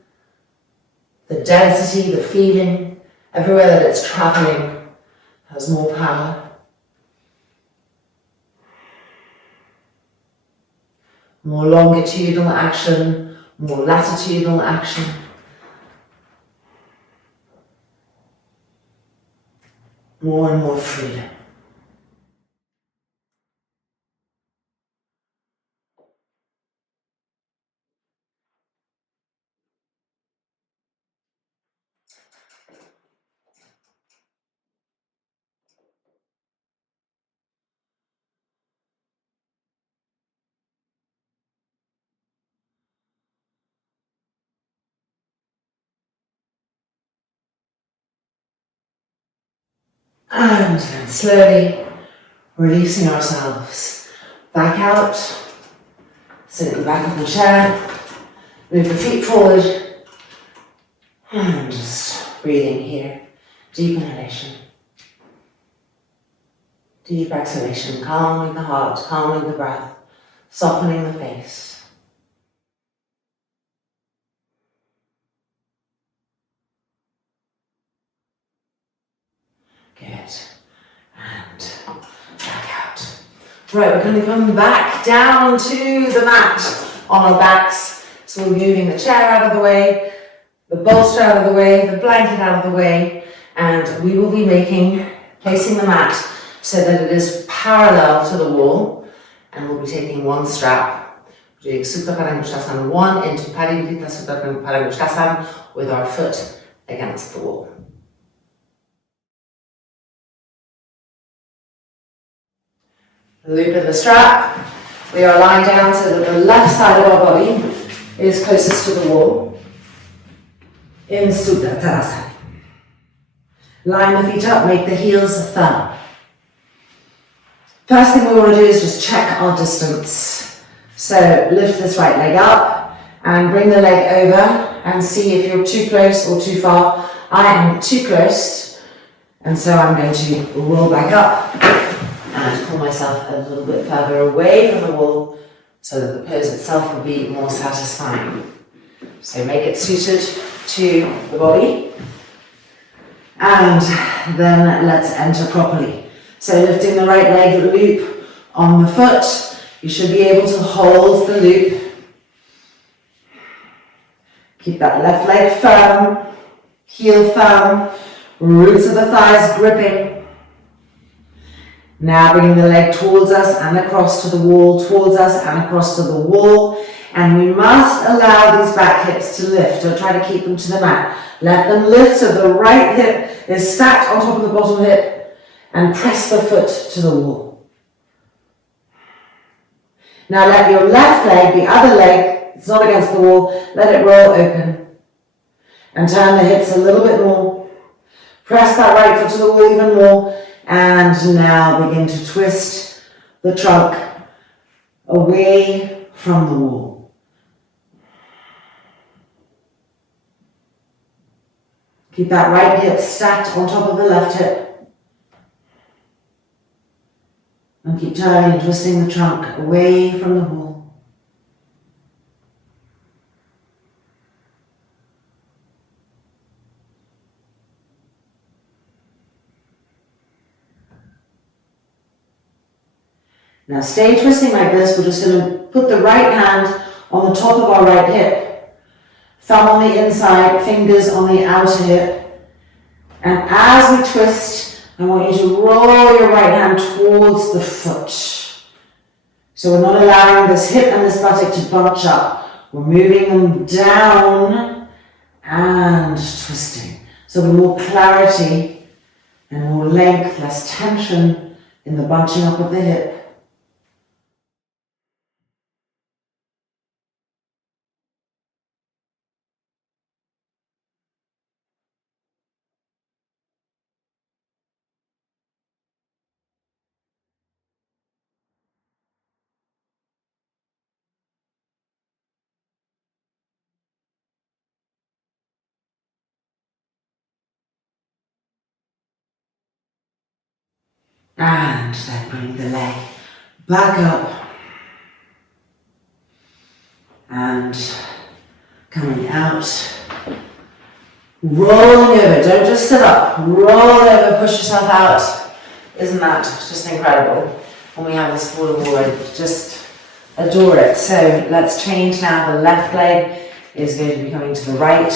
the density, the feeling, everywhere that it's traveling has more power. More longitudinal action, more latitudinal action. More and more freedom. And then slowly releasing ourselves back out, sit at the back of the chair, move the feet forward, and just breathing here. Deep inhalation, deep exhalation, calming the heart, calming the breath, softening the face. Good. And back out. Right, we're going to come back down to the mat on our backs. So we're moving the chair out of the way, the bolster out of the way, the blanket out of the way, and we will be placing the mat so that it is parallel to the wall, and we'll be taking one strap, doing Supta Padangusthasana 1 into Padangusthasana with our foot against the wall. Loop in the strap. We are lying down so that the left side of our body is closest to the wall in Trikonasana. Line the feet up, make the heels firm. First thing we want to do is just check our distance. So lift this right leg up and bring the leg over and see if you're too close or too far. I am too close, and so I'm going to roll back up and pull myself a little bit further away from the wall so that the pose itself will be more satisfying. So make it suited to the body. And then let's enter properly. So lifting the right leg, loop on the foot. You should be able to hold the loop. Keep that left leg firm, heel firm, roots of the thighs gripping. Now bringing the leg towards us and across to the wall, towards us and across to the wall. And we must allow these back hips to lift. Don't try to keep them to the mat. Let them lift so the right hip is stacked on top of the bottom hip, and press the foot to the wall. Now let your left leg, the other leg, it's not against the wall, let it roll open. And turn the hips a little bit more. Press that right foot to the wall even more. And now begin to twist the trunk away from the wall. Keep that right hip stacked on top of the left hip. And keep turning and twisting the trunk away from the wall. Now stay twisting like this. We're just going to put the right hand on the top of our right hip. Thumb on the inside, fingers on the outer hip. And as we twist, I want you to roll your right hand towards the foot. So we're not allowing this hip and this buttock to bunch up. We're moving them down and twisting. So with more clarity and more length, less tension in the bunching up of the hip. And then bring the leg back up and coming out, rolling over. Don't just sit up, roll over, push yourself out. Isn't that just incredible? When we have this water wall, I just adore it. So let's change now. The left leg is going to be coming to the right.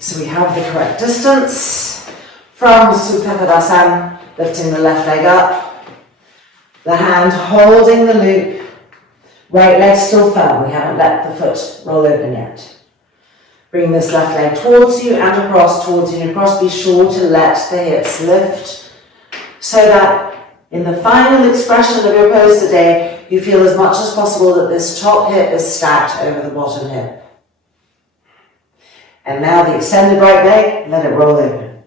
So we have the correct distance from Padangusthasana. Lifting the left leg up, the hand holding the loop, right leg still firm, we haven't let the foot roll open yet. Bring this left leg towards you and across, towards you and across. Be sure to let the hips lift so that in the final expression of your pose today, you feel as much as possible that this top hip is stacked over the bottom hip. And now the extended right leg, let it roll open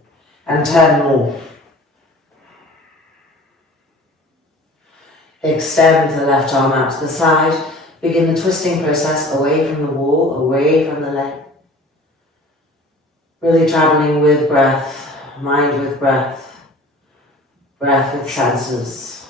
and turn more. Extend the left arm out to the side. Begin the twisting process away from the wall, away from the leg. Really traveling with breath, mind with breath, breath with senses.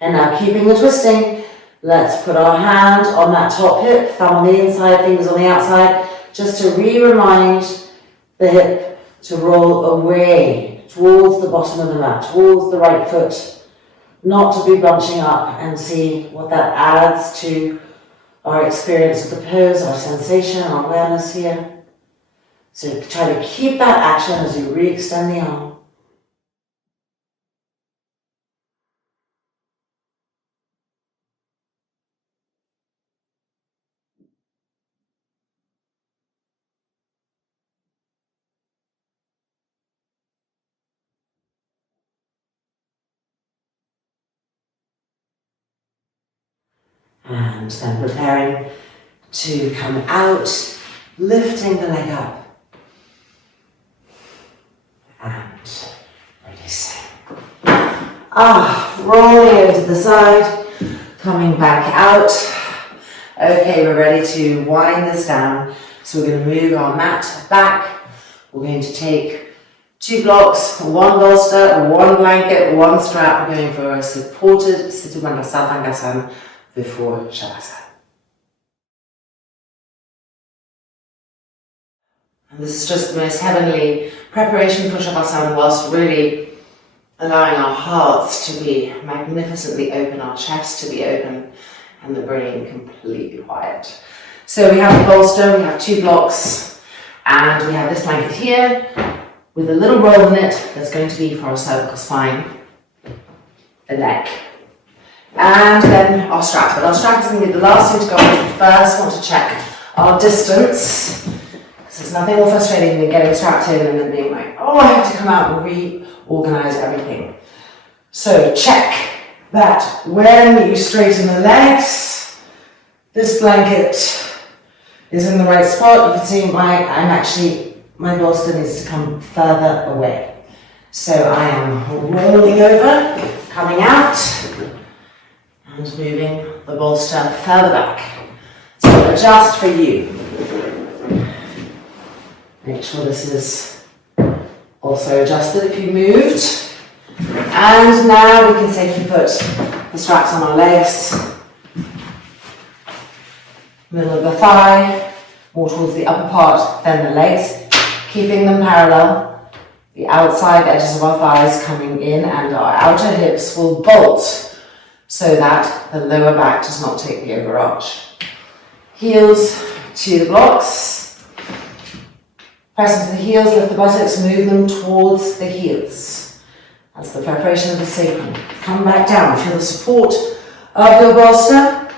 And now keeping the twisting, let's put our hand on that top hip, thumb on the inside, fingers on the outside, just to remind the hip to roll away towards the bottom of the mat, towards the right foot, not to be bunching up, and see what that adds to our experience of the pose, our sensation, our awareness here. So try to keep that action as you re-extend the arm. And then preparing to come out, lifting the leg up. And releasing. Rolling over to the side, coming back out. Okay, we're ready to wind this down. So we're going to move our mat back. We're going to take 2 blocks, 1 bolster, 1 blanket, 1 strap. We're going for a supported Padangusthasana before Savasana. And this is just the most heavenly preparation for Savasana, whilst really allowing our hearts to be magnificently open, our chest to be open, and the brain completely quiet. So we have the bolster, we have 2 blocks, and we have this blanket here with a little roll in it that's going to be for our cervical spine, the neck. And then our strap. But our strap is going to be the last thing to go on. We first want to check our distance. Because there's nothing more frustrating than getting strapped in and then being like, oh, I have to come out and reorganize everything. So check that when you straighten the legs, this blanket is in the right spot. You can see my bolster needs to come further away. So I am rolling over, coming out, and moving the bolster further back. So adjust for you. Make sure this is also adjusted if you moved. And now we can safely put the straps on our legs. Middle of the thigh, more towards the upper part than the legs, keeping them parallel. The outside edges of our thighs coming in, and our outer hips will bolt so that the lower back does not take the overarch. Heels to the blocks. Press into the heels, lift the buttocks, move them towards the heels. That's the preparation of the sacrum. Come back down, feel the support of your bolster.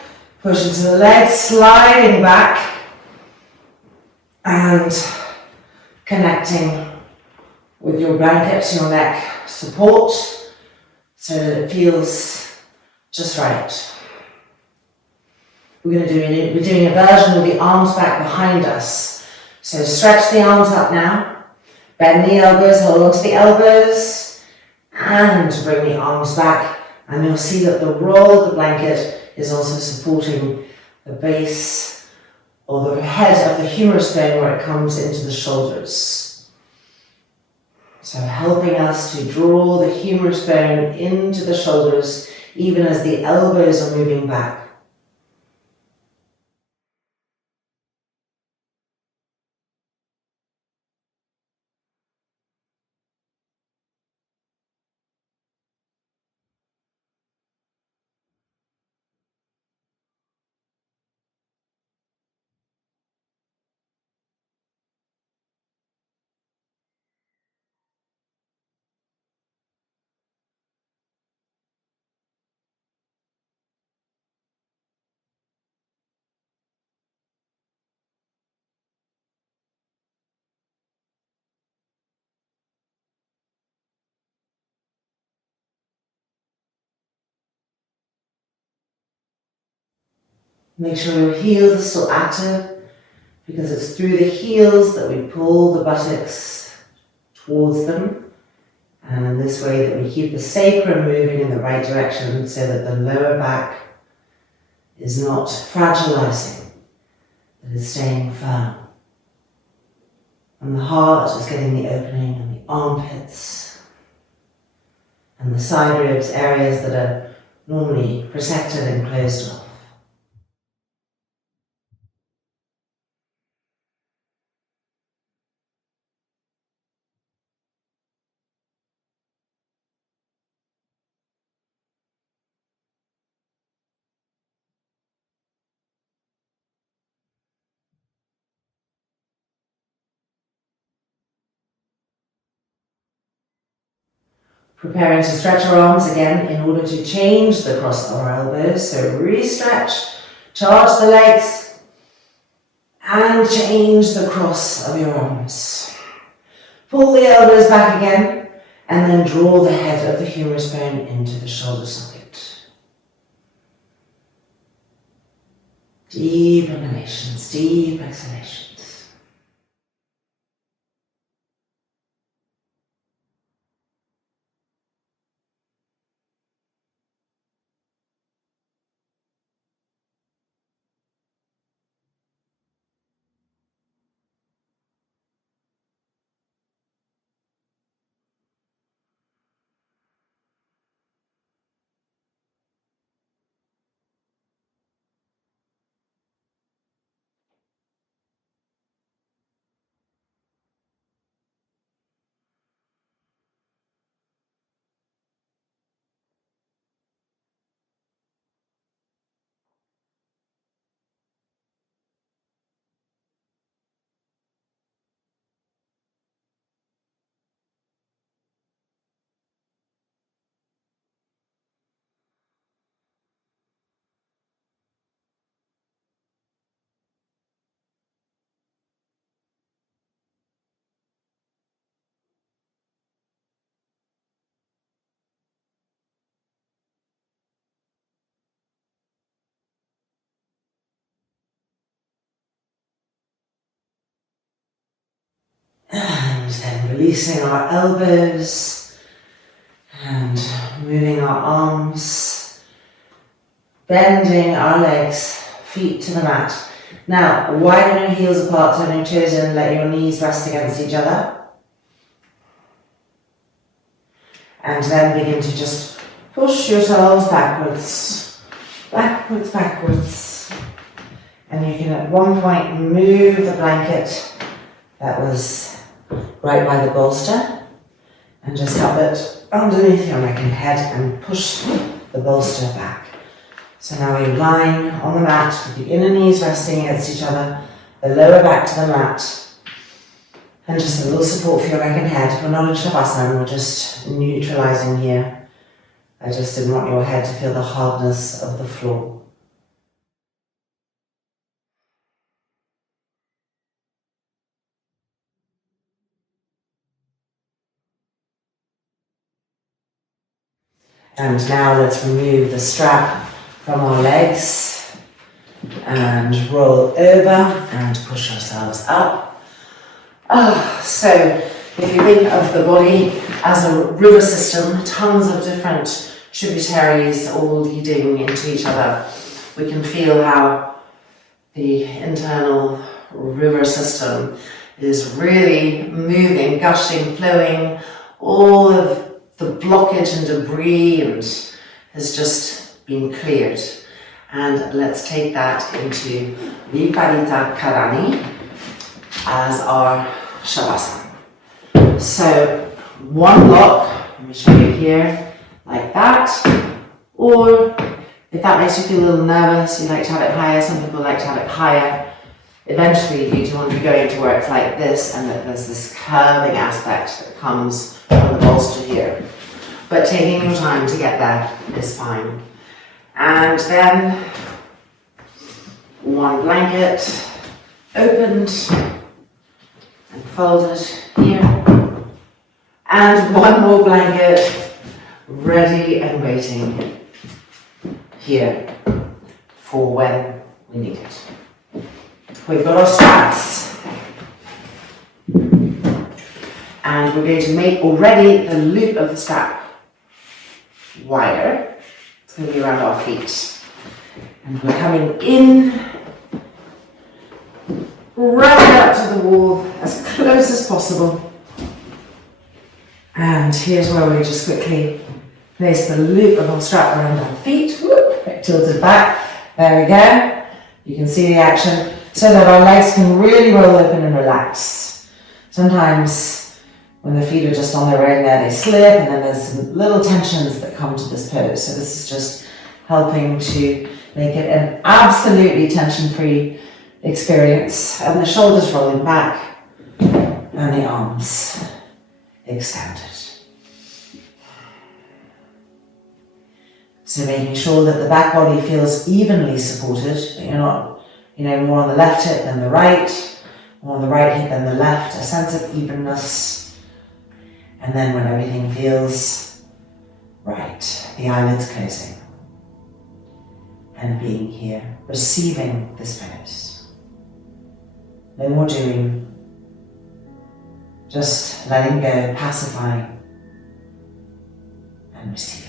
Push into the legs, sliding back and connecting with your blanket to your neck support so that it feels just right. We're doing a version with the arms back behind us. So stretch the arms up now, bend the elbows, hold onto the elbows, and bring the arms back. And you'll see that the roll of the blanket is also supporting the base or the head of the humerus bone where it comes into the shoulders. So helping us to draw the humerus bone into the shoulders even as the elbows are moving back. Make sure your heels are still active, because it's through the heels that we pull the buttocks towards them, and in this way that we keep the sacrum moving in the right direction so that the lower back is not fragilizing, but is staying firm. And the heart is getting the opening, and the armpits and the side ribs, areas that are normally protected and closed off. Preparing to stretch our arms again in order to change the cross of our elbows. So re-stretch, charge the legs, and change the cross of your arms. Pull the elbows back again, and then draw the head of the humerus bone into the shoulder socket. Deep inhalations, deep exhalations. And then releasing our elbows and moving our arms, bending our legs, feet to the mat. Now, widen your heels apart, turn your toes in, let your knees rest against each other. And then begin to just push yourselves backwards, backwards, backwards. And you can at one point move the blanket that was right by the bolster and just have it underneath your neck and head and push the bolster back. So now we line on the mat with the inner knees resting against each other, the lower back to the mat, and just a little support for your neck and head. We're not in Savasana, we're just neutralizing here. I just didn't want your head to feel the hardness of the floor. And now let's remove the strap from our legs and roll over and push ourselves up. So if you think of the body as a river system, tons of different tributaries all leading into each other, we can feel how the internal river system is really moving, gushing, flowing. All of the blockage and debris has just been cleared. And let's take that into Viparita Karani as our Savasana. So one block, let me show you here, like that. Or if that makes you feel a little nervous, you like to have it higher, some people like to have it higher. Eventually you do want to be going to where it's like this and that there's this curving aspect that comes from the bolster here. But taking your time to get there is fine. And then one blanket opened and folded here. And one more blanket ready and waiting here for when we need it. We've got our straps. And we're going to make already the loop of the strap wider. It's going to be around our feet. And we're coming in, right up to the wall, as close as possible. And here's where we just quickly Place the loop of our strap around our feet, whoop, tilted back. There we go. You can see the action so that our legs can really roll open and relax. Sometimes when the feet are just on their own there, they slip, and then there's some little tensions that come to this pose. So this is just helping to make it an absolutely tension-free experience. And the shoulders rolling back and the arms extended. So making sure that the back body feels evenly supported, that you're not, more on the left hip than the right, more on the right hip than the left, a sense of evenness. And then when everything feels right, the eyelids closing and being here, receiving this pose. No more doing, just letting go, pacifying and receiving.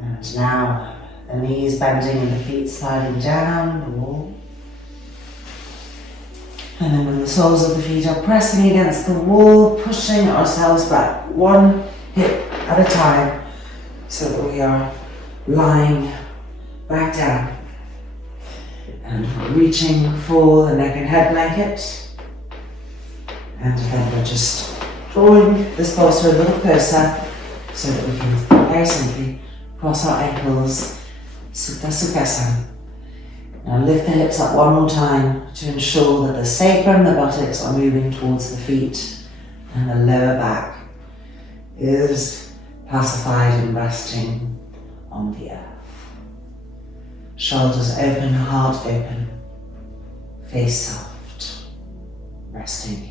And now the knees bending and the feet sliding down the wall. And then when the soles of the feet are pressing against the wall, pushing ourselves back one hip at a time so that we are lying back down and reaching for the neck and head blanket. And then we're just drawing this posture a little closer so that we can very simply cross our ankles, Supta Sukhasana. Now lift the hips up one more time to ensure that the sacrum and the buttocks are moving towards the feet and the lower back is pacified and resting on the earth. Shoulders open, heart open, face soft, resting here.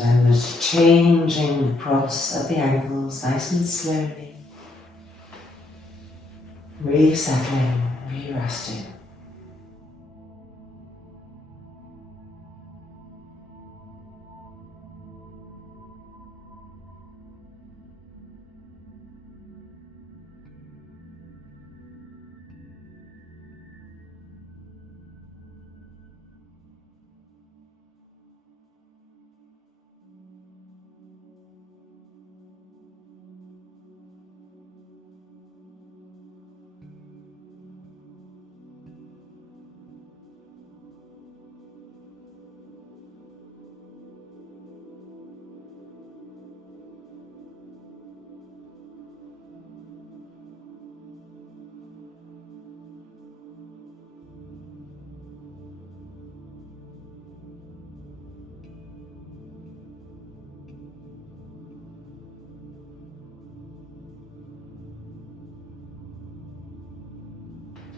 then the changing across of the ankles, nice and slowly. Resettling, re-resting.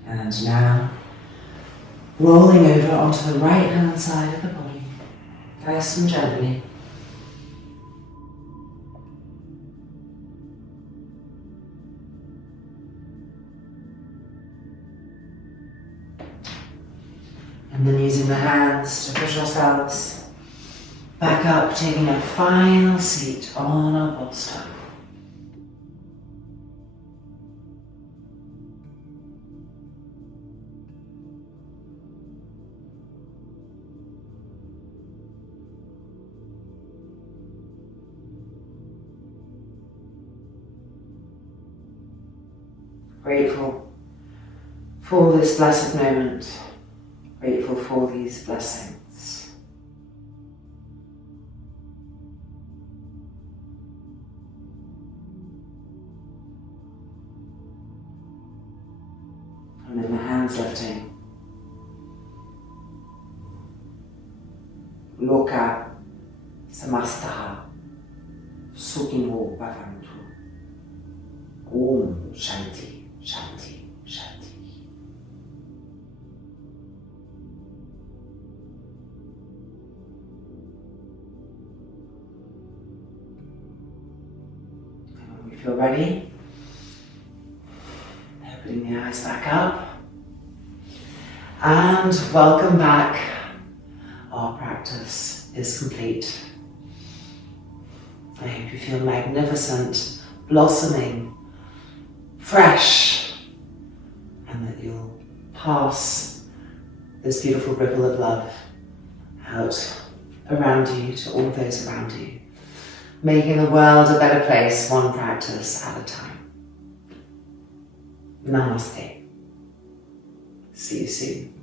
And now, rolling over onto the right hand side of the body, nice and gently. And then using the hands to push ourselves back up, taking a final seat on our bolster. Grateful for this blessed moment, grateful for these blessings. And then the hands lifting. Loka samastaha sukino bhavantu. Om Shanti. Shanti, Shanti. And when we feel ready, opening the eyes back up. And welcome back. Our practice is complete. I hope you feel magnificent, blossoming, fresh, and that you'll pass this beautiful ripple of love out around you to all those around you, making the world a better place, one practice at a time. Namaste. See you soon.